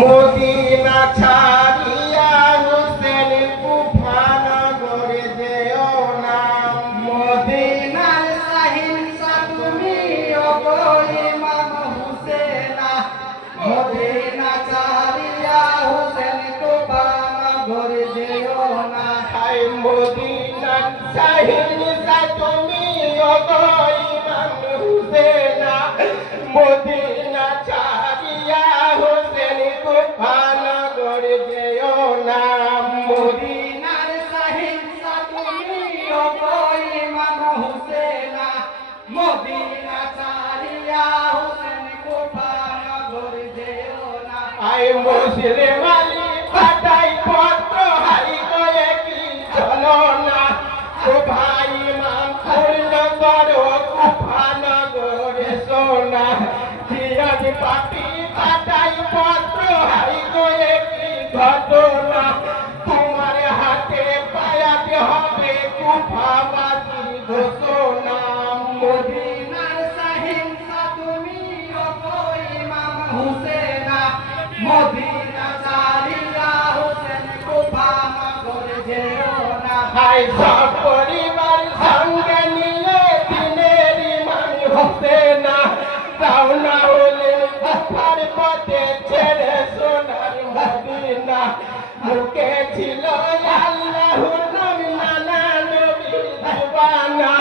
Medina ছাড়িয়া হোসেন কুফানগরে যেও না। মদিনার সাহিংসা তুমি ওগো ইমাম হুসেনা, মদিনা ছাড়িয়া হোসেন কুফানগরে যেও না। হায় মদিনা ছাড়িয়া তুমি ওগো ইমাম হুসেনা, মদিনা ছাড়িয়া হোসেন কুফানগরে যেও না। মদিনার সাহিংসা তুমি ওগো ইমাম হুসেনা, মদিনা ছাড়িয়া হোসেন কুফানগরে যেও না। আয় মুসলিম আলী পাঠাই পত্র হাই গয়ে কি চলো না। ও ভাই ইমাম পূর্ণ করো কুফানগরে সোনা। জিয়াদ পাপি পাঠাই পত্র হাই গয়ে কি ঘটনা। তোমার হাতে পায়াতে হবে কুফাবাসী ঘোষণা। মদিনার সাহিংসা তুমি ওগো ইমাম হুসেনা, মদিনা ছাড়িয়া হোসেন কুফানগরে যেও না। হাই সব পরিবার সঙ্গে নিয়ে দিনের ইমাম হোসেনা, রওনা হলেন কুফার পথে ছেড়ে সোনার মদিনা। মুখে ছিল আল্লাহর নাম, নানা নবীর দিওয়ানা।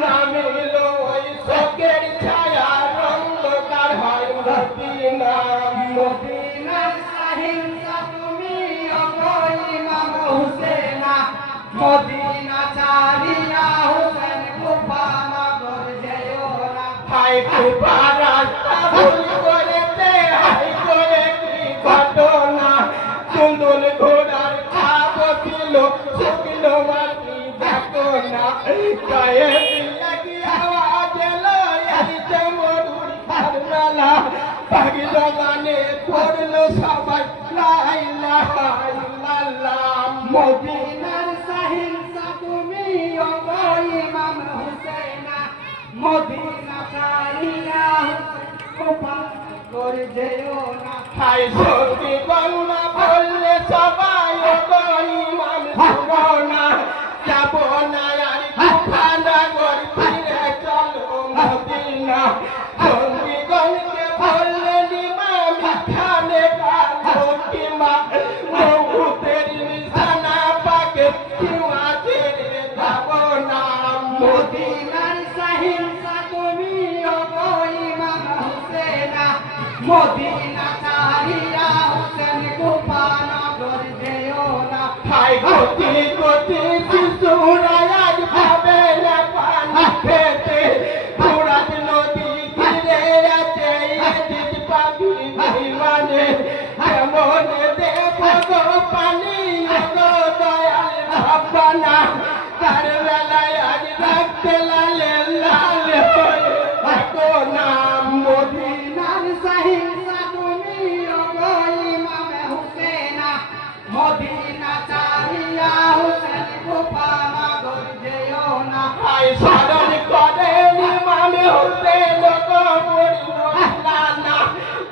নামিল ওই শোকের ছায়া, অন্ধকার হয় মদিনা। মদিনার সাহিংসা তুমি ওগো ইমাম হুসেনা, মদিনা ছাড়িয়া হোসেন কুফানগরে যেও না। হাই কুফা রাস্তা ভুল করেছে, হাই করে কি ঘটনা। সুন্দর ঘোড়ার খাব ছিল, শুকনো মাটি দেখো না। গায়ে লাগি আওয়াজ এলো, এই যে মরুর ফারমেলা। পাগি জমানে পড়লো সবাই লা ইলাহা ইল্লাল্লাহ। মদিনার সাহিংসা তুমি ওগো ইমাম হুসেনা, মদিনা ছাড়িয়া হোসেন কুফানগরে যেও না। হাই সত্যি গঙ্গা বললে সবাই ওগো ইমাম শুনো না। যাব না আর কুফানগর, ফিরে চলো মদিনা। সত্যি গঙ্গে বললে ইমাম খানে কালো কিমা। মৌতের নিশানা পাকে কিমা ছেড়ে যাব না। মদিনার সাহিংসা তুমি ওগো ইমাম হুসেনা, মদিনা ছাড়িয়া হোসেন কুফানগরে যেও না। হাই গতি গতি শিশুরা আজ পাবে না পানি খেতে। ফোরাত নদী ঘিরে আছে এদিক পাবি দিওয়ানে। কেমন দেব গো পানি গো দয়াল ভাবনা। তার বেলায় আজ রাখতে লালে লাল হয়ে থাকো না। মদিনার সাহিংসা তুমি ওগো ইমাম হুসেনা, মদিনা ছাড়িয়া হোসেন কুফানগরে যেও না। হাই স্মরণ করে ইমাম হোসেন গো মরিনা।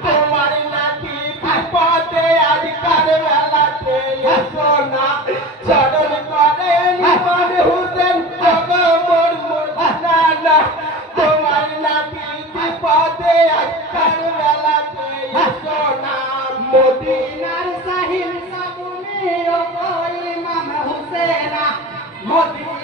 তোমার নাকি বিপদে আজ কারবেলাতে এসো না। স্মরণ করে ইমাম হোসেন গো মরিনা। তোমার নাকি বিপদে আজ কারবেলাতে এসো না। মদিনার সাহিংসা তুমি ওগো ইমাম হুসেনা, মদিনা